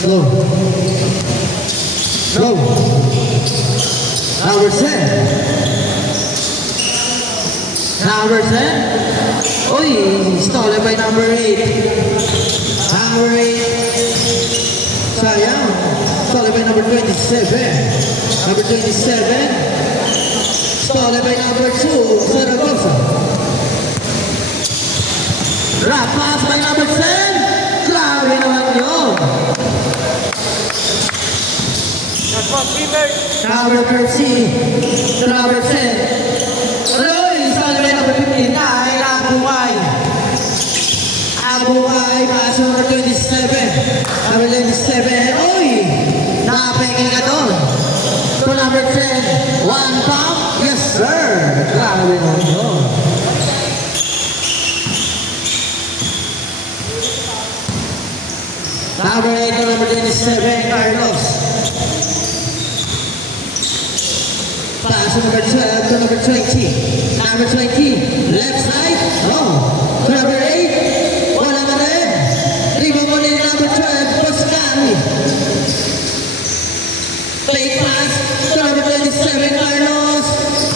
Go. Go. Number 10. Number 10. Uy, stolen by number 8. Number 8. Sayang. Stolen by number 27. Number 27. Stolen by number 2. Zaragoza. Drop pass by number 10. Grabe naman yun. Number 13. Number 10. Uy, stolen by number 15. Ay, Abungay. Abungay, pass number 27. Number 27. Uy, napengin ka doon. To number 10. 1 pump. Yes, sir. Grabe naman yun. Number 8 to number 27, Carlos. Pass to number 12 to number 20. Number 20, left side, no. To number 8, wala na rin. Riba mo ni number 12, Pascali. Play pass to number 27, Carlos.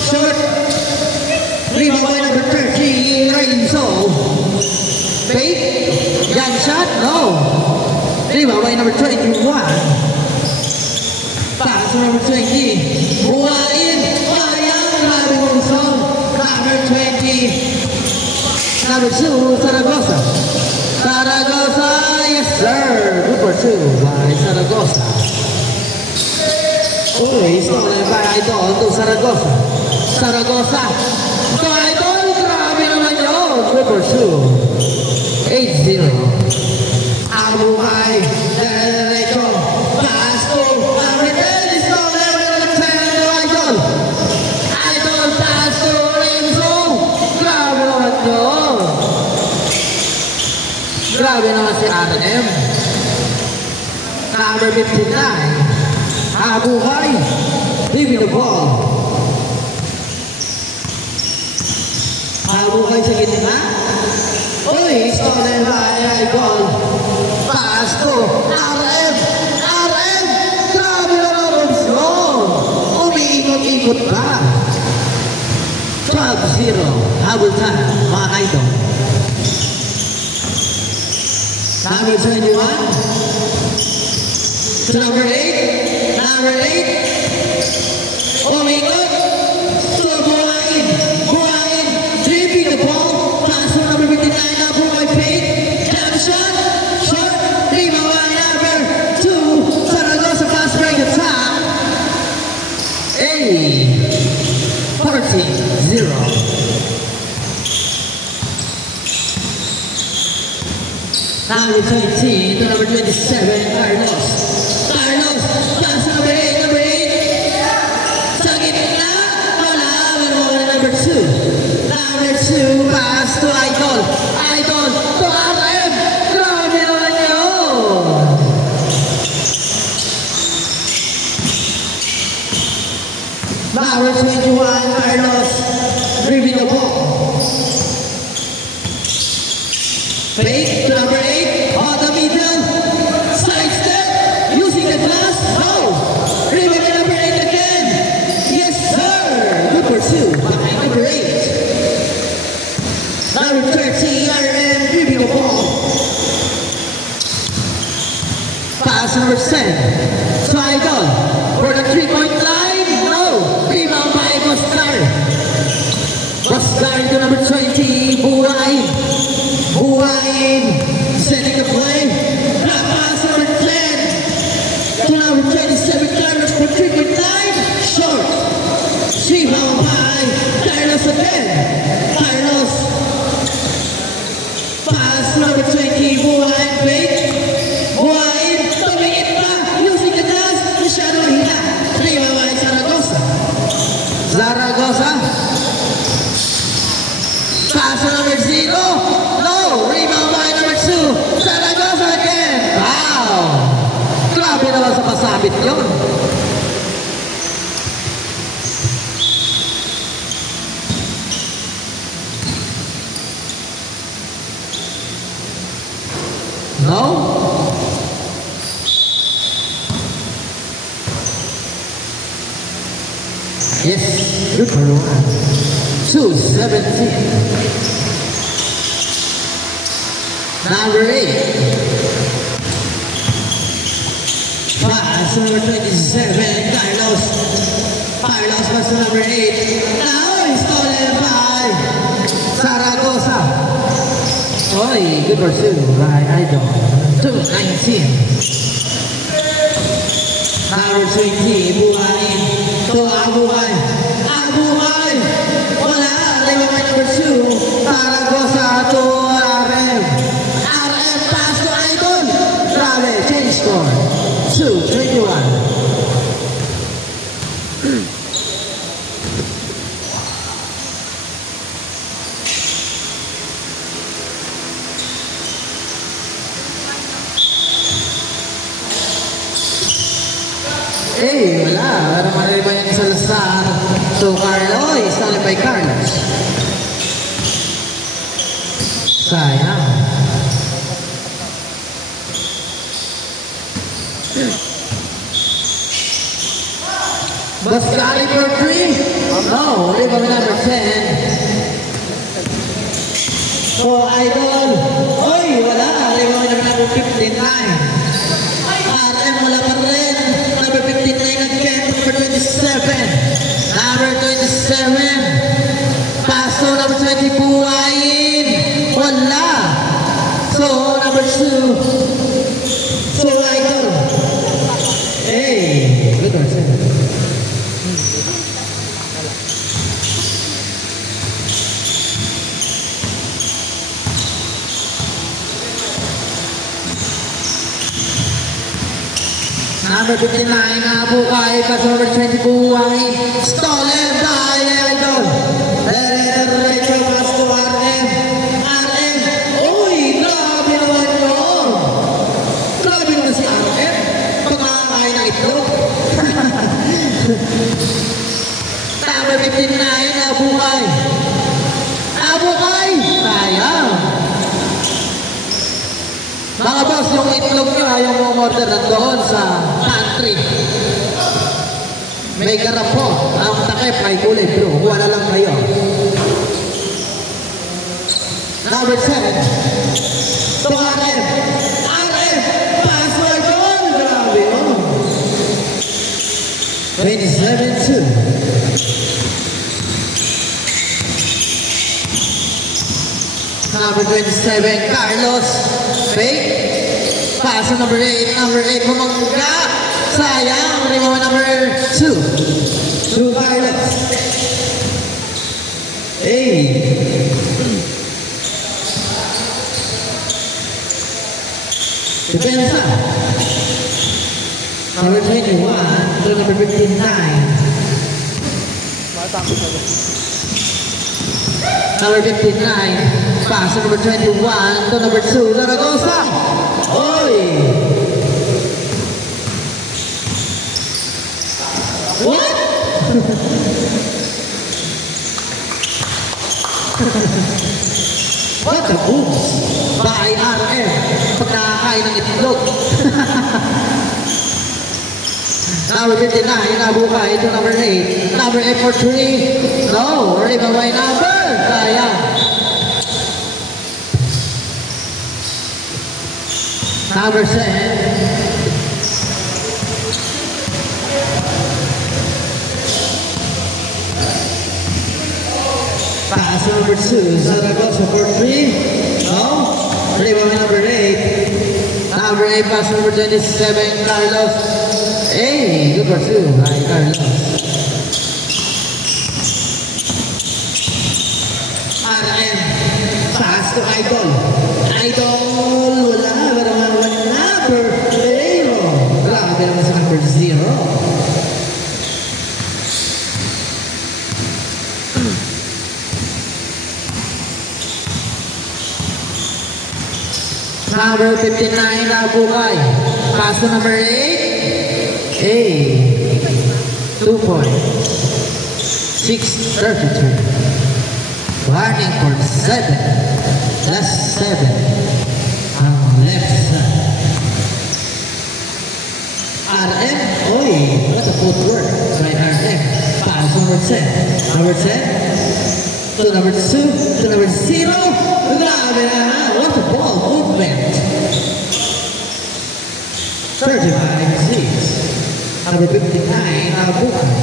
Short. Riba mo ni number 30, Renzo. Fake. Jump shot, no. Riba by number 21. Pass to number 20. Buhain. Sayang. Grabe mong song. Number 20. Number 2, Zaragoza. Zaragoza. Yes, sir. Number 2 by Zaragoza. Uy, stolen by Idol to Zaragoza. Zaragoza. So Idol, grabe naman yun. Number 2. 8-0. Abungay, derecho, pass to number 10, is no level of 10 to Idol. Idol, pass to Renzo. Grabe naman yun. Grabe naman si R&M. Number 59, Abungay, leaving the ball. Abungay sa gitna. Uy, stolen by Idol. Pass to RM. RM. Grabe na naman slow. Umiikot-ikot pa. 12-0. Habol time, mga Idol. Number 21. To number 8. Number 8. Umiikot. To Buhain. Buhain. Dribbling the ball. Pass to number 59. Abungay fade. Jump shot. Short. Riba by number 2. Zaragoza pass break the top. 40-0. Number 20 to number 27, Carlos. Carlos, pass to number 8, number 8. Sa gitna, wala, number 2. Number 2, pass to Idol. Idol, to RM. Grabe naman yun. Number 21, Carlos. Dribbling the ball. Fake to number 8, on the middle, side step, using the glass, no, dribbling to number 8 again, yes sir, good pursuit, behind number 8, number 30, RM, dribbling the ball, pass number 10, to Idol, for the 3-point line, no, rebound by Oscar, Oscar to number 20, Buhain. Buhain, setting the play. Drop pass number 10 to number 27, Carlos for 3-point line. Short. Rebound by Carlos again. Carlos. Pass number 20, Buhain fake. Buhain, tumingin pa, using the glass. Masyado hina. Rebound by Zaragoza. Zaragoza. Pass number 0. Rebound by number 2. Zaragoza again. Wow! Grabe naman sa pasabit yun. No? Yes, good for 217. Number 8. Pass number 27, Carlos. Carlos pass to number 8. Now it's stolen by Zaragoza. Oy, good for 2 by Idol. 219. Number 20, Buhain. To Abuhay. Abuhay! Wala! Lewa by number 2. Zaragoza to RM. RM pass to Idol. Grabe, change score. 221. Eh, wala. Para maliba yung Salazar. So, Carlo is stolen by Carlos. Sayang. Bascali for 3. No, riba by number 10. So, Idol. Oy, wala. Riba by number 59. RM wala pa rin. Number 59 again. Number 27. Number 27. Paso number 20. Buhain. Wala. So, number 2. So, Idol. Hey, good one. Number 59, Abuhay, pass number 20, Buhain. Stolen by Idol. Diretso pass to RM. RM. Uy, grabe naman yun. Grabe naman si RM. Pagkakain na ito. Number 59, Abuhay. Abuhay! Sayang. Mga boss, yung itlog nyo, ayaw mo order nandoon sa pantry. May garapon, ang takip, may kulay blue. Wala lang kayo. Number 7. To RM. RM! Password goal! Grabe yun. 27-2. Number 27, Carlos. Fake. Pass to number 8. Number 8, Bumangga. Sayang. Remove number 2. To Carlos. Hey. Depensa. Number 21 to number 59. Number 59. Pass number 21 to number 2, Zaragoza. Oy! What? What a booms by RM. Pag nakakain ng itlog. Number 59, Abuhay to number 8. Number 8 for 3. No, riba by number. Sayang. Number 7. Pass number 2. Zaragoza for 3. No. Rebound number 8. Number 8 pass number 27. Carlos. Hey, good for 2. Hi, Carlos. RM. Pass to Idol. Idol. Wala. Number 0. Grabe naman sa number 0. Number 59, Abuhay. Pass to number 8. Hey. 2 points. 6:33. Warning for 7. Last 7. Left side. RM. Oy, what a footwork by RM. Pass number number 10. Number 10 to number 2 to number 0. Grabe na. What a ball movement. 35-6. Number 59, Abuhay.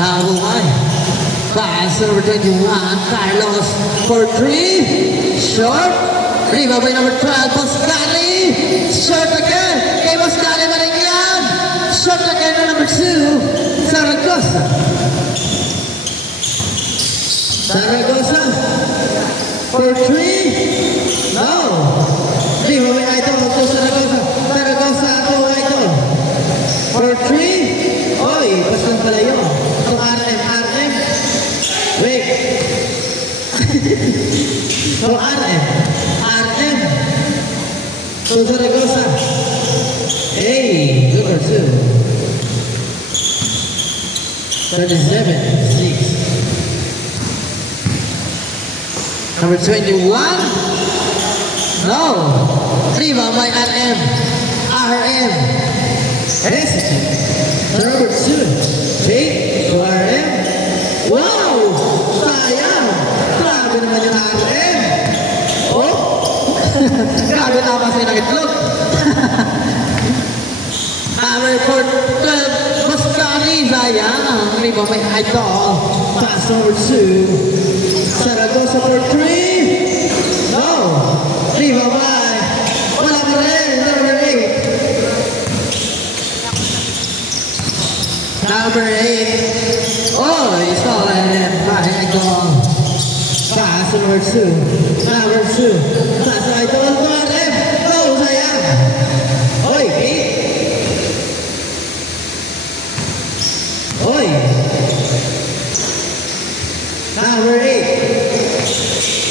Abuhay. Pass to number 21, Carlos for 3. Short. Rebound by number 12, Boscali. Short again. Kay Boscali Marigyan. Short again to number 2, Zaragoza. Zaragoza for 3. No. Rebound by Idol to Zaragoza. Zaragoza to Idol. For 3. Oy, basta pala yun. To RM. Wait. To RM. To Zaragoza. Hey, good or 2. 37-6. Number 21. No. Rebound by RM. Hesitant. Number 2. Take to RM. Wow! Sayang! Grabe naman yung RM. Oh! Grabe naman sa'yo ng itlog. Number 12. Boscali. Sayang. Rebound by Idol. Pass number 2. Zaragoza for 3. No. Rebound by. Wala pa rin. Number 8. Number 8. Oh, it's all I have. By Idol. Pass number 2. Number 2. Pass Idol. Oh, sayang. Oy, 8. Oy. Number 8.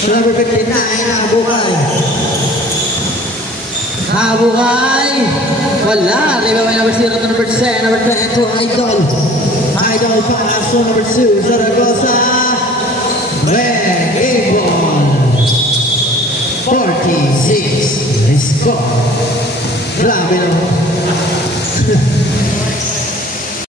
Number 59, Abuhay. Abuhay. Wala. Rebound by number 0 to number 10. Number 22, Idol. Idol pass to number 2, Zaragoza. Game ball. 46. Nice score. Grabe naman.